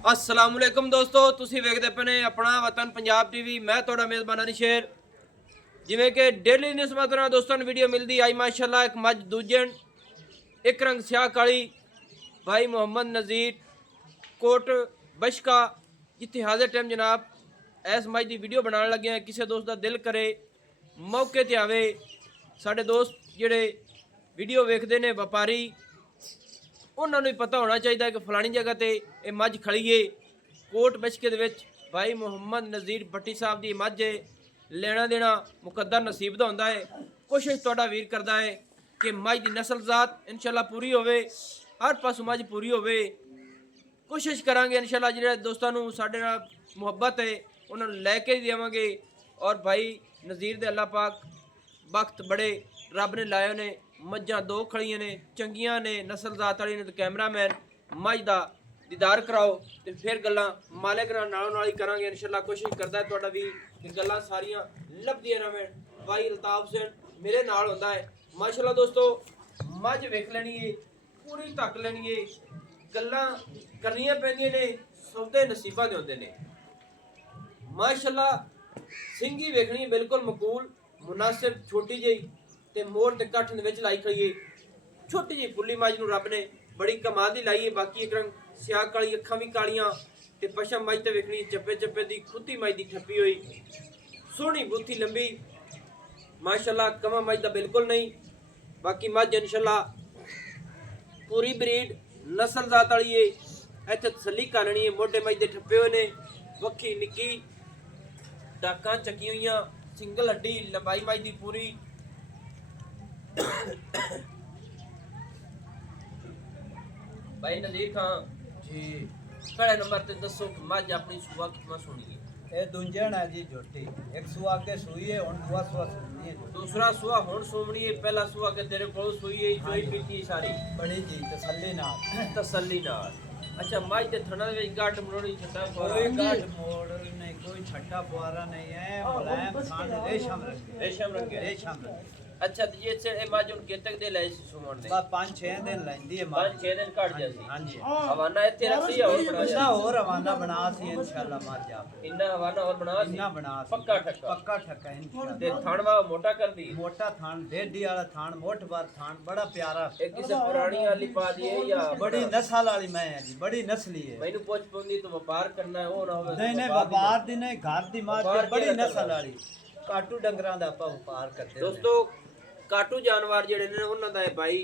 अस्सलाम वालेकुम दोस्तों, ਤੁਸੀਂ ਵੇਖਦੇ ਪਏ ਆਪਣਾ ਵਤਨ ਪੰਜਾਬ ਟੀਵੀ। ਮੈਂ ਤੁਹਾਡਾ ਮੇਜ਼ਬਾਨ ਅਨਸ਼ੇਰ। ਜਿਵੇਂ ਕਿ ਡੇਲੀ ਨਿਸਬਤ ਨਾਲ ਦੋਸਤਾਂ ਨੂੰ ਵੀਡੀਓ ਮਿਲਦੀ ਆਈ ਮਾਸ਼ਾਅੱਲਾ ਇੱਕ ਮੱਝ ਦੂਜਣ ਇੱਕ ਰੰਗ ਸਿਆਹ ਕਾਲੀ भाई मोहम्मद नज़ीर कोट बशका जिथे हाजिर टाइम जनाब इस मज की वीडियो बनाने लगे हैं। किसी दोस्त का दिल करे मौके ते आवे, साढ़े दोस्त जेडे वीडियो वेखते हैं व्यापारी उन्होंने पता होना चाहिए कि फलानी जगह ते ये मझ खड़ी है कोट बशके दे विच भाई मोहम्मद नज़ीर भट्टी साहब की मझ है। लेना देना मुकद्दर नसीब दा हुंदा है। कोशिश तुहाडा वीर करता है कि मझ की नस्ल जात इंशाअल्लाह पूरी होवे, हर पासों मझ पूरी होवे। कोशिश करांगे इंशाअल्लाह जिहड़े दोस्तां नूं साडे नाल मुहब्बत है उन्होंने लैके ही देवांगे। और भाई नज़ीर दे अल्लाह पाक वक्त बड़े रब ने लाए ने, मझां दो खड़ियां ने चंगियां ने नस्ल जात वाली ने। तो कैमरामैन मझ दा दीदार कराओ तो फिर गल्लां मालिक नालों नाल ही करांगे इंशाअल्लाह। कोशिश करदा है तुहाडा भी कि गल्लां सारियां लभदियां रहें। भाई अल्ताफ हुसैन मेरे नाल हुंदा है माशाअल्लाह। दोस्तों मझ वेख लैनी है, पूरी तक लैनी है, गल्लां करनियां पैंदियां ने, सौदे नसीबां दे हुंदे ने माशाअल्लाह। सिंगी वेखनी है बिल्कुल मकूल मुनासिब, छोटी जी ते मोर ते कठ दे विच लाई खड़ी है। छोटी जी फुल्ली मझ नूं रब ने बड़ी कमाल दी लाई है। बाकी एक रंग सियाह काली, अखां भी कालियां ते पशम मझ ते वेखनी चप्पे चप्पे दी खुदी मझ दी ठप्पी हुई, सोहनी बुथी लंबी माशाअल्लाह। कमा मझ दा बिल्कुल नहीं। बाकी मझ इंशाअल्लाह पूरी ब्रीड नस्ल जात वाली है। इत्थे तसल्ली कर लेनी है। मोटे मझ दे ठप्पे हुए ने, वक्खी निक्की, टाकां चकी हुई, सिंगल हड्डी, लंबाई मझ दी पूरी। भाई नज़ीर खान जी पहले नंबर ते दसो कि मझ अपनी सुबह कितना सुनी है? ये दुंजन है जी झोटी। एक सुआ के सुई है और दुआ सुआ सुनी है। दूसरा सुआ हुण सोमनी है, पहला सुआ के तेरे कोल सुई है, चोई पीती सारी बड़ी जी तसल्ली नाल। तसल्ली नाल। अच्छा मझ दे थणा दे विच गाठ मरोड़ी छटा कोई गाठ मोड़ नहीं, कोई छट्टा फुआरा नहीं है। मुलायम खान रेशम रंग है। रेशम रंग है। रेशम रंग। अच्छा तो ये से मझ हुण केतक दे ले सुमण दे? बस 5-6 दिन लैंदी है। 5-6 दिन कट जासी। हां जी। हवाना इत्थे रखी और बना इन्ना और रवाना बना सी इंशाअल्लाह मर जा। इन्ना हवाना और बना सी इन्ना बना सी पक्का ठक्का। पक्का ठक्का इंशाअल्लाह। ते थणवा मोटा कर दी। मोटा थान, डेडी वाला थान, मोट बार थान, बड़ा प्यारा। एक किसे पुरानी वाली पा दी है या बड़ी नस्ल वाली मैं है जी, बड़ी नस्ली है। मैनू पुछ पौंदी तो व्यापार करना है, ओ ना होवे नहीं नहीं व्यापार दी नहीं, घर दी मां बड़ी नस्ल वाली काटू डंगरां दा ਆਪਾਂ ਵਪਾਰ ਕਰਦੇ। दोस्तों काटू जानवर ਜਿਹੜੇ ਨੇ ਉਹਨਾਂ ਦਾ ਇਹ ਭਾਈ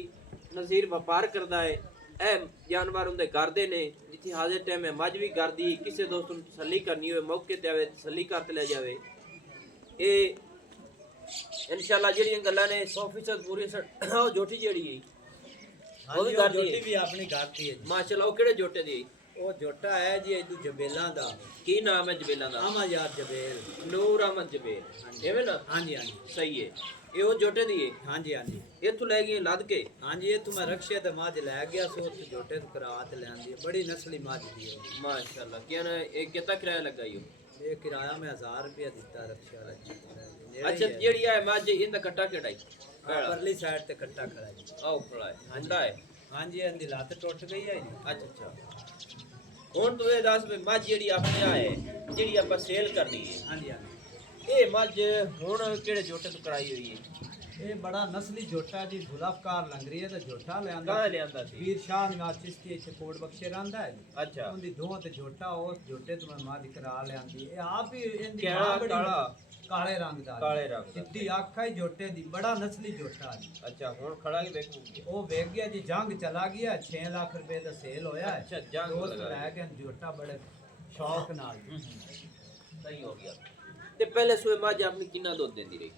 ਨਜ਼ੀਰ ਵਪਾਰ ਕਰਦਾ ਹੈ। ਇਹ ਜਾਨਵਰ ਉਹਦੇ ਘਰ ਦੇ ਨੇ ਜਿੱਥੇ ਹਾਜ਼ਰ ਟਾਈਮ ਹੈ। ਮੱਝ ਵੀ ਘਰ ਦੀ, ਕਿਸੇ ਦੋਸਤ ਨੂੰ ਤਸੱਲੀ ਕਰਨੀ ਹੋਵੇ ਮੌਕੇ ਤੇ ਆਵੇ ਤਸੱਲੀ ਕਰਕੇ ਲੈ ਜਾਵੇ। ਇਹ ਇਨਸ਼ਾਅੱਲਾ ਜਿਹੜੀਆਂ ਗੱਲਾਂ ਨੇ 100% ਪੂਰੀ ਉਹ ਜੋਟੀ ਜਿਹੜੀ ਹੈ ਉਹ ਵੀ ਘਰ ਦੀ ਜੋਟੀ ਵੀ ਆਪਣੀ ਘਰ ਦੀ ਹੈ ਜੀ ਮਾਸ਼ਾਅੱਲਾ। ਉਹ ਕਿਹੜੇ ਜੋਟੇ ਦੀ? ਉਹ ਜੋਟਾ ਹੈ ਜੀ ਇਦੂ ਜਬੇਲਾਂ ਦਾ। ਕੀ ਨਾਮ ਹੈ ਜਬੇਲਾਂ ਦਾ? ਆਮਾ ਯਾਰ ਜਬੇਲ, ਨੂਰ ਅਹਿਮਦ ਜਬੇਲ, ਐਵੇਂ ਨਾ? ਹਾਂਜੀ ਹਾਂਜੀ ਸਹੀ ਹੈ। ਇਹ ਉਹ ਜੋਟੇ ਦੀ ਹੈ? ਹਾਂਜੀ ਹਾਂਜੀ। ਇੱਥੋਂ ਲੈ ਗਏ ਲੱਦ ਕੇ? ਹਾਂਜੀ ਇਹ ਮੈਂ ਰਕਸ਼ੇ ਤੇ ਮੱਝ ਲੈ ਗਿਆ ਸੋ ਉੱਥੇ ਜੋਟੇ ਤੋਂ ਕਰਾਤ ਲੈਂਦੀ ਹੈ। ਬੜੀ ਨਸਲੀ ਮੱਝ ਦੀ ਹੈ ਮਾਸ਼ਾਅੱਲਾ। ਕਿਹਨਾਂ ਇਹ ਕਿੰਨਾ ਕਿਰਾਇਆ ਲੱਗਾ ਈ? ਇਹ ਕਿਰਾਇਆ ਮੈਂ 1000 ਰੁਪਏ ਦਿੱਤਾ ਰਕਸ਼ੇ ਵਾਲਾ। ਅੱਛਾ ਜਿਹੜੀ ਆ ਮੱਝ ਇਹਦਾ ਕੱਟਾ ਕਿਹੜਾ ਈ? ਪਰਲੀ ਸਾਈਡ ਤੇ ਕੱਟਾ ਖੜਾ ਜੀ। ਆਹ ਖੜਾ ਹੈ, ਹੁੰਦਾ ਹੈ। ਹਾਂਜੀ ਇਹਦੀ ਲੱਤ ਟੁੱਟ ਗਈ ਹੈ ਜੀ। ਅੱਛਾ ਅੱਛਾ। ਹੁਣ ਤੂੰ ਇਹ ਦੱਸ ਵੀ ਮੱਝ ਜਿਹੜੀ ਆਪਣੀ ਆ ਹੈ ਜਿਹੜੀ ਆਪਾਂ ਸੇਲ ਕਰਨੀ ਹੈ, ਹਾਂਜੀ ਹਾਂਜੀ, ਇਹ ਮੱਝ ਹੁਣ ਕਿਹੜੇ ਜੋਟੇ ਤੋਂ ਕਰਾਈ ਹੋਈ ਹੈ? ਇਹ ਬੜਾ ਨਸਲੀ ਜੋਟਾ ਜੀ। ਜ਼ੁਲਫਕਾਰ ਲੰਗਰੀ ਹੈ ਤੇ ਜੋਟਾ ਲਿਆਂਦਾ। ਕਹਾਂ ਲਿਆਂਦਾ ਸੀ? ਵੀਰ ਸ਼ਾਹ ਨਿਵਾਸ ਚਿਸ਼ਤੀ ਇੱਥੇ ਕੋਟ ਬਖਸ਼ੇ ਰਹਿੰਦਾ ਹੈ। ਅੱਛਾ। ਉਹਦੀ ਦੋਹਾਂ ਤੇ ਜੋਟਾ ਉਸ ਜੋਟੇ ਤੋਂ ਮੈਂ ਮੱਝ ਕਰਾ ਲਿਆਂਦੀ। ਇਹ ਆਪ ਹੀ ਇਹਦੀ ਕਿਹੜਾ ਬੜੀ ਕਾਲਾ? ਕਾਲੇ ਰੰਗ ਦਾ। ਕਾਲੇ ਰੰਗ ਦਾ। ਚਿੱਟੀ ਅੱਖ ਹੈ ਜੋਟੇ ਦੀ, ਬੜਾ ਨਸਲੀ ਜੋਟਾ ਜੀ। ਅੱਛਾ ਹੁਣ ਖੜਾ ਕੇ ਵੇਖੂ? ਉਹ ਵੇਖ ਗਿਆ ਜੀ, ਜੰਗ ਚਲਾ ਗਿਆ। 6 ਲੱਖ ਰੁਪਏ ਦਾ ਸੇਲ ਹੋਇਆ ਹੈ। ਅੱਛਾ ਜੰਗ ਦੋਸਤ ਲਗਾ ਲੈ ਕੇ ਜੋਟਾ ਬੜੇ ਸ਼ੌਕ ਨਾਲ ਜੀ। ਸਹੀ ਹੋ ਗਿਆ। ਤੇ ਪਹਿਲੇ ਸੂਏ ਮੱਝ ਆਪਣੀ ਕਿੰਨਾ ਦੁੱਧ ਦਿੰਦੀ ਰਹੀ?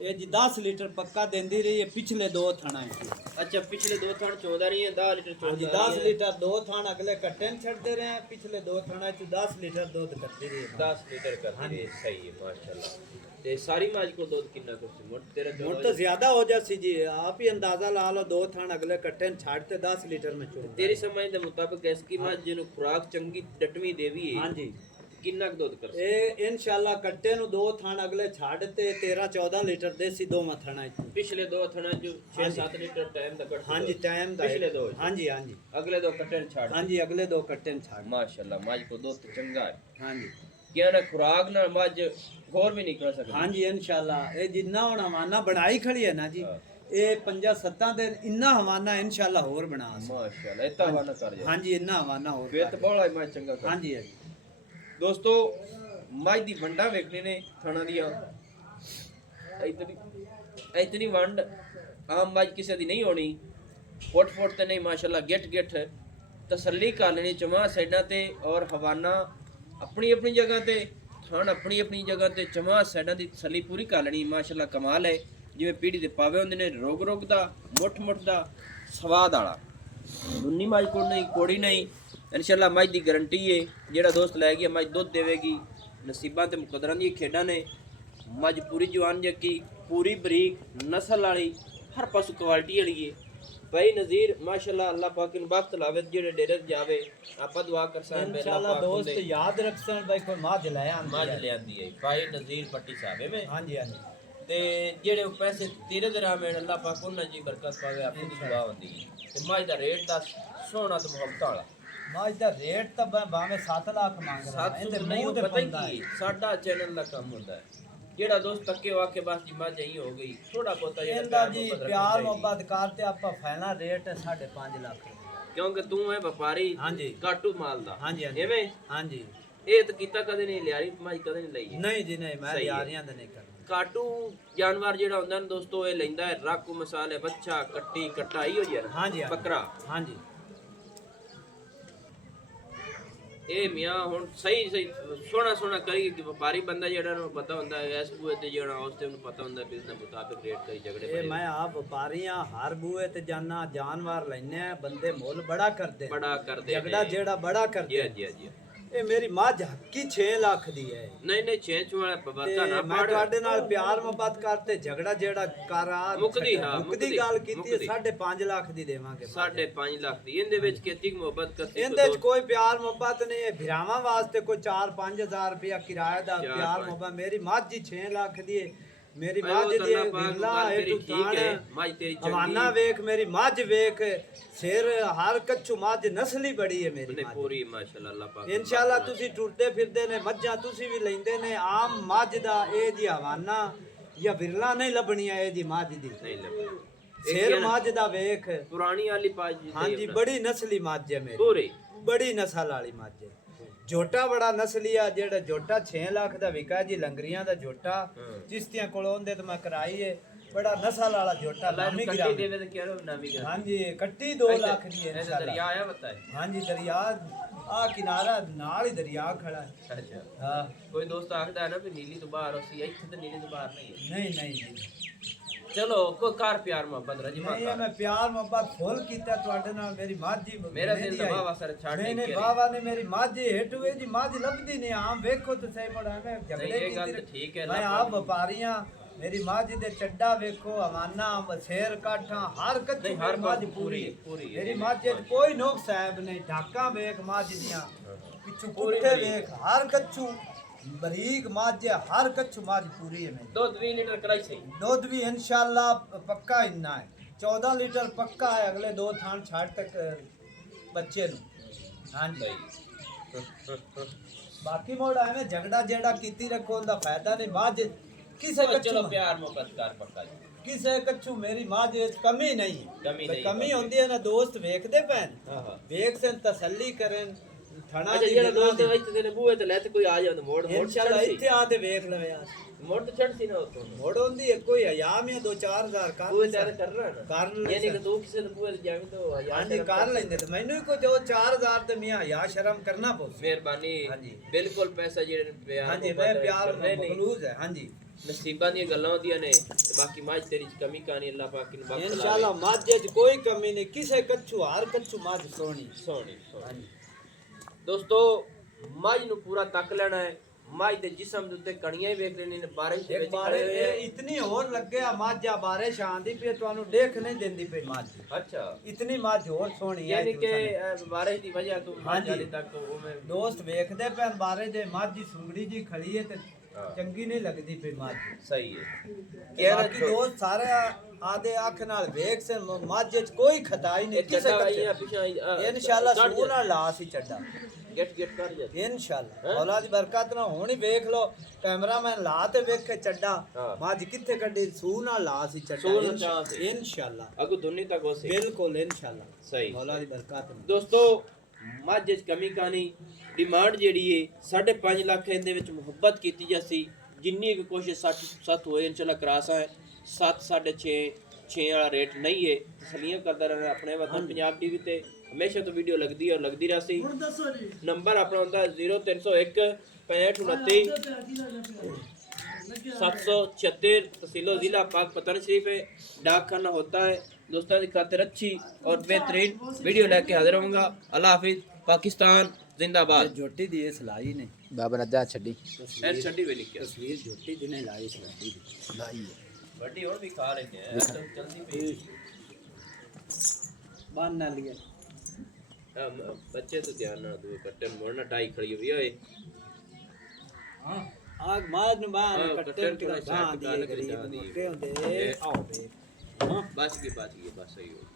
ਇਹ ਜੀ 10 ਲੀਟਰ ਪੱਕਾ ਦਿੰਦੀ ਰਹੀ ਹੈ। ਪਿਛਲੇ 2 ਥਣਾ ਹੈ। ਅੱਛਾ ਪਿਛਲੇ 2 ਥਣ ਚੋਂਦਾ ਨਹੀਂ ਹੈ, 10 ਲੀਟਰ ਹਾਂਜੀ ਚੋਂਦਾ 10 ਲੀਟਰ 2 ਥਣ ਅਗਲੇ ਕੱਟੇ ਨੂੰ ਛੱਡਦੇ ਰਹੇ। ਪਿਛਲੇ 2 ਥਣਾ ਚ 10 ਲੀਟਰ ਦੁੱਧ ਕੱਢਦੀ ਰਹੀ ਹੈ। 10 ਲੀटर करती है। सही है माशाल्लाह। ते सारी मझ को दूध कितना कुछ मोट तेरा मोट तो ज्यादा हो जाती जी। आप ही अंदाजा ला लो। 2 थन अगले कट्टे न छाड़ते 10 लीटर में छोड़। तेरी समझ के मुताबिक इसकी मझ जिन्हों खुराक चंगी डटवी देवी है। हाँ जी। ਕਿੰਨਾ ਕੁ ਦੁੱਧ ਕਰ ਇਹ ਇਨਸ਼ਾਅੱਲਾ ਕੱਟੇ ਨੂੰ 2 ਥਣ ਅਗਲੇ ਛੱਡ ਤੇ 13-14 ਲੀਟਰ ਦੇਸੀ ਦੋਵਾਂ ਥਣਾ ਚ ਪਿਛਲੇ 2 ਥਣਾ ਚ 6-7 ਲੀਟਰ ਟਾਈਮ ਦਾ ਕੱਟ ਹਾਂਜੀ ਟਾਈਮ ਦਾ ਪਿਛਲੇ 2 ਹਾਂਜੀ ਹਾਂਜੀ ਅਗਲੇ 2 ਕੱਟੇ ਨੂੰ ਛੱਡ ਹਾਂਜੀ ਅਗਲੇ 2 ਕੱਟੇ ਨੂੰ ਛੱਡ ਮਾਸ਼ਾਅੱਲਾ ਮੱਝ ਕੋ ਦੁੱਧ ਚੰਗਾ ਹੈ ਹਾਂਜੀ ਕਿਆ ਨਾ ਖੁਰਾਕ ਨਾਲ ਮੱਝ ਹੋਰ ਵੀ ਨਿਕਲ ਸਕਦੀ ਹਾਂਜੀ ਇਨਸ਼ਾਅੱਲਾ ਇਹ ਜਿੰਨਾ ਹੁਣ ਹਵਾਨਾ ਬਣਾਈ ਖੜੀ ਹੈ ਨਾ ਜੀ ਇਹ 5-7 ਦਿਨ ਇੰਨਾ ਹਵਾਨਾ ਇਨਸ਼ਾਅੱਲਾ ਹੋਰ ਬਣਾ ਸਕਦਾ ਮਾਸ਼ਾਅੱਲਾ ਇਹ ਤਾਂ ਹਵਾਨਾ ਕਰ ਜਾ ਹਾਂਜੀ ਇੰਨਾ ਹਵਾਨਾ ਹੋਰ ਫੇਰ ਤਾਂ ਬੋਲਾ ਮੱਝ ਚੰਗਾ ਕਰ ਹਾਂਜੀ ਹਾਂਜੀ ਦੋਸਤੋ ਮੱਝ ਦੀ ਵੰਡਾਂ ਵੇਖਣੇ ਨੇ ਥਾਣਾ ਦੀਆਂ ਇਤਨੀ ਵੰਡ ਆਮ ਮੱਝ ਕਿਸੇ ਦੀ ਨਹੀਂ ਹੋਣੀ ਫੁੱਟ ਤੇ ਨਹੀਂ ਮਾਸ਼ਾਅੱਲਾ ਗਿੱਟ ਤਸੱਲੀ ਕਰ ਲੈਣੀ ਚਮਾ ਸਾਈਡਾਂ ਤੇ ਔਰ ਹਵਾਨਾ ਆਪਣੀ ਜਗ੍ਹਾ ਤੇ ਥਣ ਆਪਣੀ ਜਗ੍ਹਾ ਤੇ ਚਮਾ ਸਾਈਡਾਂ ਦੀ ਤਸੱਲੀ ਪੂਰੀ ਕਰ ਲੈਣੀ ਮਾਸ਼ਾਅੱਲਾ ਕਮਾਲ ਹੈ ਜਿਵੇਂ ਪੀੜੀ ਦੇ ਪਾਵੇ ਹੁੰਦੇ ਨੇ ਰੋਗ ਦਾ ਮੁੱਠ ਦਾ ਸਵਾਦ ਵਾਲਾ ਦੁੰਨੀ ਮੱਝ ਕੋਲ ਨਹੀਂ ਕੋੜੀ ਨਹੀਂ ਇਨਸ਼ਾਅੱਲਾ ਮੱਝ ਦੀ ਗਾਰੰਟੀ ਹੈ ਜਿਹੜਾ ਦੋਸਤ ਲੈ ਗਿਆ ਮੱਝ ਦੁੱਧ ਦੇਵੇਗੀ ਨਸੀਬਾਂ ਤੇ ਮੁਕੱਦਰਾਂ ਦੀਆਂ ਖੇਡਾਂ ਨੇ ਮੱਝ ਪੂਰੀ ਜਵਾਨ ਜੱਕੀ ਪੂਰੀ ਬਰੀਕ ਨਸਲ ਵਾਲੀ ਹਰ ਪਾਸੋਂ ਕੁਆਲਿਟੀ ਵਾਲੀ ਹੈ ਭਾਈ ਨਜ਼ੀਰ ਮਾਸ਼ਾਅੱਲਾ ਅੱਲਾਹ ਪਾਕ ਨੂੰ ਬਖਤ ਲਾਵੇ ਜਿਹੜੇ ਡੇਰੇ ਜਾਵੇ ਆਪਾਂ ਦੁਆ ਕਰ ਸਕਦੇ ਇਨਸ਼ਾਅੱਲਾ ਦੋਸਤ ਯਾਦ ਰੱਖਣ ਭਾਈ ਕੋਈ ਮੱਝ ਲੈ ਆਂਦੀ ਹੈ ਭਾਈ ਨਜ਼ੀਰ ਪੱਟੀ ਸਾਹਿਬ में ਹਾਂਜੀ ਹਾਂਜੀ ਤੇ ਜਿਹੜੇ ਪੈਸੇ ਤੇਰੇ ਦਰਾਮ ਹੈ ਅੱਲਾਹ ਪਾਕ ਉਹਨਾਂ ਜੀ ਬਰਕਤ ਪਾਵੇ ਆਪਣੀ ਦੁਆ ਹੁੰਦੀ ਹੈ ਤੇ ਮੱਝ ਦਾ ਰੇਟ ਦਾ ਸੋਹਣਾ ਤੇ ਮੁਹੱਬਤ ਵਾਲਾ ਮੱਝ ਦਾ ਰੇਟ ਤਾਂ ਭਾਵੇਂ 7 ਲੱਖ ਮੰਗ ਰਿਹਾ ਇਹਦੇ ਮੂੰਹ ਤੇ ਪਤਾ ਕੀ ਸਾਡਾ ਚੈਨਲ ਦਾ ਕੰਮ ਹੁੰਦਾ ਹੈ ਜਿਹੜਾ ਦੋਸਤ ਤੱਕੇ ਵਾਕੇ ਬਸ ਜੀ ਮੱਝ ਹੀ ਹੋ ਗਈ ਥੋੜਾ ਬਹੁਤਾ ਇਹਦਾ ਜੀ ਪਿਆਰ ਮੁਹੱਬਤ ਕਰਤੇ ਆਪਾਂ ਫਾਈਨਲ ਰੇਟ 5.5 ਲੱਖ ਕਿਉਂਕਿ ਤੂੰ ਹੈ ਵਪਾਰੀ ਹਾਂਜੀ ਕਾਟੂ ਮਾਲ ਦਾ ਹਾਂਜੀ ਐਵੇਂ ਹਾਂਜੀ ਇਹ ਤਾਂ ਕੀਤਾ ਕਦੇ ਨਹੀਂ ਲਿਆਰੀ ਮੱਝ ਕਦੇ ਨਹੀਂ ਲਈ ਨਹੀਂ ਜੀ ਨਹੀਂ ਮੈਂ ਯਾਰੀਆਂ ਦਾ ਨਹੀਂ ਕਰਦਾ ਕਾਟੂ ਜਾਨਵਰ ਜਿਹੜਾ ਹੁੰਦਾ ਨਾ ਦੋਸਤੋ ਇਹ ਲੈਂਦਾ ਹੈ ਰਾਕੂ ਮਸਾਲੇ ਬੱਚਾ ਕੱਟੀ ਕਟਾਈ ਹੋ ਜਾਂਦਾ ਹਾਂਜੀ ਬੱਕਰਾ ਹਾਂਜੀ ਇਹ ਮੀਆਂ ਹੁਣ ਸਹੀ ਸੋਹਣਾ ਕਰੀ ਕਿ ਵਪਾਰੀ ਬੰਦਾ ਜਿਹੜਾ ਨੂੰ ਪਤਾ ਹੁੰਦਾ ਹੈ ਇਸ ਬੂਏ ਤੇ ਜਿਹੜਾ ਉਸ ਤੇ ਉਹਨੂੰ ਪਤਾ ਹੁੰਦਾ ਵੀ ਇਸ ਦੇ ਮੁਤਾਬਿਕ ਰੇਟ ਕਈ ਝਗੜੇ ਇਹ ਮੈਂ ਆਪ ਵਪਾਰੀਆਂ ਹਰ ਬੂਏ ਤੇ ਜਾਨਾ ਜਾਨਵਰ ਲੈਨੇ ਆ ਬੰਦੇ ਮੁੱਲ ਬੜਾ ਕਰਦੇ ਝਗੜਾ ਜਿਹੜਾ ਬੜਾ ਕਰਦੇ ਜੀ ਇਹ ਮੇਰੀ ਮੱਝ ਹੱਕੀ 6 ਲੱਖ ਦੀ ਹੈ ਨਹੀਂ 6 ਵਾਲਾ ਪਵਰਤਾ ਨਾ ਮੈਂ ਤੁਹਾਡੇ ਨਾਲ ਪਿਆਰ ਮੁਹੱਬਤ ਕਰਤੇ ਝਗੜਾ ਜਿਹੜਾ ਕਰਾ ਮੁਕਦੀ ਗੱਲ ਕੀਤੀ 5.5 ਲੱਖ ਦੀ ਦੇਵਾਂਗੇ 5.5 ਲੱਖ ਦੀ ਇਹਦੇ ਵਿੱਚ ਕਿੰਨੀ ਮੁਹੱਬਤ ਕਰਤੀ ਇਹਦੇ ਵਿੱਚ ਕੋਈ ਪਿਆਰ ਮੁਹੱਬਤ ਨਹੀਂ ਹੈ ਭਰਾਵਾਂ ਵਾਸਤੇ ਕੋਈ 4-5 ਹਜ਼ਾਰ ਰੁਪਇਆ ਕਿਰਾਏ ਦਾ ਪਿਆਰ ਮੁਹੱਬਤ ਮੇਰੀ ਮੱਝ 6 ਲੱਖ ਦੀ ਹੈ ਮੇਰੀ ਮੱਝ ਦੀ ਵਿਰਲਾ ਹੈ ਤੂੰ ਠੀਕ ਹੈ ਮੱਝ ਤੇਰੀ ਚੰਗੀ ਹਵਾਨਾ ਵੇਖ ਮੇਰੀ ਮੱਝ ਵੇਖ ਸਿਰ ਹਰ ਕੱਚੂ ਮੱਝ ਨਸਲੀ ਬੜੀ ਹੈ ਮੇਰੀ ਮੱਝ ਪੂਰੀ ਮਾਸ਼ਾਅੱਲਾ ਅੱਲਾਹ ਪਾਕ ਇਨਸ਼ਾਅੱਲਾ ਤੁਸੀਂ ਟੁੱਟਦੇ ਫਿਰਦੇ ਨੇ ਮੱਝਾਂ ਤੁਸੀਂ ਵੀ ਲੈਂਦੇ ਨੇ ਆਮ ਮੱਝ ਦਾ ਇਹ ਜੀ ਹਵਾਨਾ ਜਾਂ ਵਿਰਲਾ ਨਹੀਂ ਲੱਭਣੀਆਂ ਇਹ ਜੀ ਮੱਝ ਦੀ ਨਹੀਂ ਲੱਭਣੀ ਸਿਰ ਮੱਝ ਦਾ ਵੇਖ ਪੁਰਾਣੀ ਵਾਲੀ ਪਾਜ ਹਾਂਜੀ ਬੜੀ ਨਸਲੀ ਮੱਝ ਹੈ ਮੇਰੀ ਪੂਰੀ ਬੜੀ ਨਸਲ ਵਾਲੀ ਮੱਝ ਹੈ ਜੋਟਾ ਬੜਾ ਨਸਲੀ ਆ ਜਿਹੜਾ ਜੋਟਾ 6 ਲੱਖ ਦਾ ਵਿਕਾ ਜੀ ਲੰਗਰੀਆਂ ਦਾ ਜੋਟਾ ਚਿਸ਼ਤੀਆਂ ਕੋਲੋਂ ਹੁੰਦੇ ਤੇ ਮੈਂ ਕਰਾਈ ਏ ਬੜਾ ਨਸਲ ਵਾਲਾ ਜੋਟਾ ਨਾਮੀ ਕੱਟੀ ਦੇਵੇ ਤੇ ਕਿਹੜਾ ਨਾਮੀ ਗਰਾ ਹਾਂਜੀ ਕੱਟੀ 2 ਲੱਖ ਦੀ ਹੈ ਇਹ ਦਰਿਆ ਆਇਆ ਬਤਾ ਹੈ ਹਾਂਜੀ ਦਰਿਆ ਆ ਕਿਨਾਰਾ ਨਾਲ ਹੀ ਦਰਿਆ ਖੜਾ ਹੈ ਅੱਛਾ ਹਾਂ ਕੋਈ ਦੋਸਤ ਆਖਦਾ ਨਾ ਵੀ ਨੀਲੀ ਤੋਂ ਬਾਹਰ ਅਸੀਂ ਇੱਥੇ ਤੇ ਨੀਲੀ ਤੋਂ ਬਾਹਰ ਨਹੀਂ ਨਹੀਂ ਜੀ ਚਲੋ ਕੋਈ ਕਾਰ ਪਿਆਰ ਮੁਹੱਬਤ ਰਜਮਾ ਨਹੀਂ ਮੈਂ ਪਿਆਰ ਮੁਹੱਬਤ ਫੁੱਲ ਕੀਤਾ ਤੁਹਾਡੇ ਨਾਲ ਮੇਰੀ ਮਾਝੀ ਮੇਰਾ ਦਿਲ ਤਾਂ ਬਾਵਾ ਸਰ ਛੱਡ ਨਹੀਂ ਬਾਵਾ ਨੇ ਮੇਰੀ ਮਾਝੀ ਹੇਠ ਹੋਏ ਜੀ ਮਾਝ ਲੱਭਦੀ ਨਹੀਂ ਆਮ ਵੇਖੋ ਤੇ ਸਹੀ ਮੋੜਾ ਮੈਂ ਝਗੜੇ ਇਹ ਗੱਲ ਤਾਂ ਠੀਕ ਹੈ ਮੈਂ ਆਪ ਵਪਾਰੀਆਂ ਮੇਰੀ ਮਾਝ ਦੇ ਚੱਡਾ ਵੇਖੋ ਹਵਾਨਾ ਬਸੇਰ ਕਾਠਾਂ ਹਰ ਕੱਚੀ ਮਾਝ ਪੂਰੀ ਮੇਰੀ ਮਾਝ ਚ ਕੋਈ ਨੁਕਸ ਸਾਹਿਬ ਨਹੀਂ ਢਾਕਾਂ ਵੇਖ ਮਾਝ ਦੀਆਂ ਪਿੱਛੋਂ ਪੁੱਠੇ ਵੇਖ ਹਰ ਕੱਚੂ ਬਰੀਕ ਮਾਝ ਹਰ ਕੱਚੂ ਮਾਝ ਪੂਰੀ ਹੈ ਮੇਰੀ ਦੁੱਧ 20 ਲੀਟਰ ਕਰਾਈ ਸਹੀ ਦੁੱਧ ਵੀ ਇਨਸ਼ਾਅੱਲਾ ਪੱਕਾ ਇੰਨਾ ਹੈ 14 ਲੀਟਰ ਪੱਕਾ ਹੈ ਅਗਲੇ 2 ਥਾਂ ਛੱਡ ਤੱਕ ਬੱਚੇ ਨੂੰ ਹਾਂਜੀ ਬਾਕੀ ਮੋੜਾ ਐਵੇਂ ਝਗੜਾ ਜਿਹੜਾ ਕੀਤੀ ਰੱਖੋ ਉਹਦਾ ਫਾਇਦਾ ਨਹੀਂ ਮਾਝ ਕਿਸੇ ਕੱਚੂ ਚਲੋ ਪਿਆਰ ਮੁਹੱਬਤ ਕਰ ਪੱਕਾ ਕਿਸੇ ਕੱਚੂ ਮੇਰੀ ਮਾਝ ਵਿੱਚ ਕਮੀ ਨਹੀਂ ਕਮੀ ਹੁੰਦੀ ਹੈ ਨਾ ਦੋਸਤ ਵੇਖਦੇ ਪੈਣ ਵੇਖ ਸਨ ਤਸੱਲੀ ਕਰਨ ਥਣਾ ਦੀ ਜਿਹੜਾ ਦੋਸਤ ਇੱਥੇ ਦੇ ਬੂਏ ਤੇ ਲੈ ਤੇ ਕੋਈ ਆ ਜਾਂਦਾ ਮੋੜ ਇਨਸ਼ਾਅੱਲਾ ਇੱਥੇ ਆ ਤੇ ਵੇਖ ਲਵੇ ਯਾਰ ਮੋੜ ਤੇ ਛੱਡ ਸੀ ਨਾ ਉਤੋਂ ਮੋੜ ਹੁੰਦੀ ਹੈ ਕੋਈ ਹਯਾਮ ਹੈ 2-4000 ਕਰ ਬੂਏ ਤੇ ਕਰ ਰਹਾ ਨਾ ਕਰਨ ਯਾਨੀ ਕਿ ਤੂੰ ਕਿਸੇ ਦੇ ਬੂਏ ਤੇ ਜਾਵੇਂ ਤਾਂ ਹਾਂਜੀ ਕਰ ਲੈਂਦੇ ਤੇ ਮੈਨੂੰ ਵੀ ਕੋਈ ਜੋ 4000 ਤੇ ਮੀਆਂ ਹਯਾ ਸ਼ਰਮ ਕਰਨਾ ਪਊ ਮਿਹਰਬਾਨੀ ਹਾਂਜੀ ਬਿਲਕੁਲ ਪੈਸਾ ਜਿਹੜੇ ਪਿਆਰ ਹਾਂਜੀ ਮੈਂ ਪਿਆਰ ਮਖਲੂਜ਼ ਹੈ ਹਾਂਜੀ ਨਸੀਬਾਂ ਦੀਆਂ ਗੱਲਾਂ ਹੁੰਦੀਆਂ ਨੇ ਤੇ ਬਾਕੀ ਮੱਝ ਤੇਰੀ ਚ ਕਮੀ ਕਾਨੀ ਅੱਲਾਹ ਪਾਕ ਨੂੰ ਬਖਸ਼ ਇਨਸ਼ਾਅੱਲਾ ਮੱਝ ਚ ਕੋਈ ਕਮੀ ਨਹੀਂ ਕਿਸੇ ਕੱਚੂ ਹਰ ਕੱਚੂ ਮੱਝ ਸੋਹਣੀ ਹਾਂਜੀ ਦੋਸਤੋ ਮੱਝ ਨੂੰ ਪੂਰਾ ਤੱਕ ਲੈਣਾ ਹੈ ਮਾਝ ਦੇ ਜਿਸਮ ਦੇ ਉੱਤੇ ਕਣੀਆਂ ਹੀ ਵੇਖ ਲੈਣੀ ਨੇ ਬਾਰਿਸ਼ ਦੇ ਇੱਕ ਵਿੱਚ ਬਾਰੇ ਖੜੇ ਹੋਏ। ਇਤਨੀ ਹੋਰ ਲੱਗਿਆ ਮੱਝ ਆ ਬਾਰਿਸ਼ ਆਂਦੀ ਪਈ ਤੁਹਾਨੂੰ ਦੇਖ ਨਹੀਂ ਦਿੰਦੀ ਪਈ ਮੱਝ ਅੱਛਾ ਇਤਨੀ ਮੱਝ ਹੋਰ ਸੋਹਣੀ ਹੈ ਯਾਨੀ ਕਿ ਬਾਰਿਸ਼ ਦੀ ਵਜ੍ਹਾ ਤੋਂ ਮੱਝ ਹਾਂਜੀ। ਹਾਲੇ ਤੱਕ ਉਹ ਮੈਂ ਦੋਸਤ ਵੇਖਦੇ ਪੈਣ ਬਾਰੇ ਜੇ ਮੱਝ ਦੀ ਸੁੰਗੜੀ ਜੀ ਖੜੀ ਹੈ ਤੇ ਹਾਂ। ਚੰਗੀ ਨਹੀਂ ਲੱਗਦੀ ਪਈ ਮੱਝ ਸਹੀ ਹੈ ਕਿ ਬਾਕੀ ਦੋਸਤ ਸਾਰੇ ਆਦੇ ਅੱਖ ਨਾਲ ਵੇਖ ਸੇ ਮੱਝ ਚ ਕੋਈ ਖਤਾਈ ਨਹੀਂ ਇਹ ਕਿਸੇ ਚੱਡਾ ਕੱਚੇ ਆਈਆਂ ਪਿਛਾਂ ਇਨਸ਼ਾਅੱਲਾ ਸੂ ਨਾਲ ਲਾ ਸੀ ਚੱਡਾ ਗੇਟ ਕਰ ਜਾ ਇਨਸ਼ਾਅੱਲਾ ਮੌਲਾ ਦੀ ਬਰਕਤ ਨਾਲ ਹੁਣ ਹੀ ਵੇਖ ਲੋ ਕੈਮਰਾਮੈਨ ਲਾ ਤੇ ਵੇਖੇ ਚੱਡਾ ਹਾਂ। ਮੱਝ ਕਿੱਥੇ ਕੱਢੀ ਸੂ ਨਾਲ ਲਾ ਸੀ ਸੂਹ ਚੱਡਾ ਨਾਲ ਲਾ ਸੀ। ਇਨਸ਼ਾਅੱਲਾ ਅਗੂ ਦੁਨੀ ਤੱਕ ਉਸੇ ਬਿਲਕੁਲ ਇਨਸ਼ਾਅੱਲਾ ਸਹੀ ਮੌਲਾ ਦੀ ਬਰਕਤ ਨਾਲ ਦੋਸਤੋ ਮੱਝ ਚ ਕਮੀ ਕਾਨੀ ਡਿਮਾਂਡ ਜਿਹੜੀ ਏ 5.5 ਲੱਖ ਇਹਦੇ ਵਿੱਚ ਮੁਹੱਬਤ ਕੀਤੀ ਜਾਸੀ ਜਿੰਨੀ ਕੁ ਕੋਸ਼ਿਸ਼ 7 ਹੋਏ ਇਨਸ਼ਾਅੱਲਾ ਕਰਾਸਾ ਹੈ 7 6.5 ਵਾਲਾ ਰੇਟ ਨਹੀਂ ਹੈ ਤਸਲੀਆਂ ਕਰਦਾ ਰਹੇ ਆਪਣੇ ਵਤਨ ਪੰਜਾਬ ਟੀਵੀ ਤੇ ਹਮੇਸ਼ਾ ਤੋਂ ਵੀਡੀਓ ਲੱਗਦੀ ਹੈ ਔਰ ਲੱਗਦੀ ਰਹੀ ਹੁਣ ਦੱਸੋ ਜੀ ਨੰਬਰ ਆਪਣਾ ਹੁੰਦਾ 0301 6529 776 तहसीलो जिला पाक पतन शरीफ है डाक खाना होता है दोस्तों की खातिर अच्छी और बेहतरीन वीडियो लेके हाजिर होऊंगा अल्लाह हाफिज पाकिस्तान जिंदाबाद ਜੋਟੀ ਦੀ ਇਹ ਸਲਾਈ ਨੇ ਬਾਬਾ ਰੱਜਾ ਛੱਡੀ ਐਨ ਛੱਡੀ ਵੇ ਲਿਖਿਆ ਤਸਵੀਰ ਜੋਟੀ ਦੀ ਨੇ ਲਾਈ ਸਲਾਈ ਦੀ ਲਾਈ ਹੈ ਵੱਡੀ ਹੁਣ ਵੀ ਖਾ ਲੈਂਦੇ ਆ ਚਲਦੀ ਪਈ ਬੰਨ ਨਾ ਲਿਆ बच्चे तो ध्यान ना दो कट्टन मोड़ना टाई खड़ी हुई है ਹਾਂ ਆਗ ਮਾਰ ਨੂੰ ਬਾਹਰ ਹਾਂ, ਕੱਟੇ ਕੱਟਣ ਟਿਕਾ ਥੋੜ੍ਹਾ ਗਾਂ ਸੈੱਟ ਦੀ ਕਰ ਗਰੀਬ ਕੇ ਮੋਟੇ ਹੁੰਦੇ ਆਓ ਵੇ बस की बस सही हो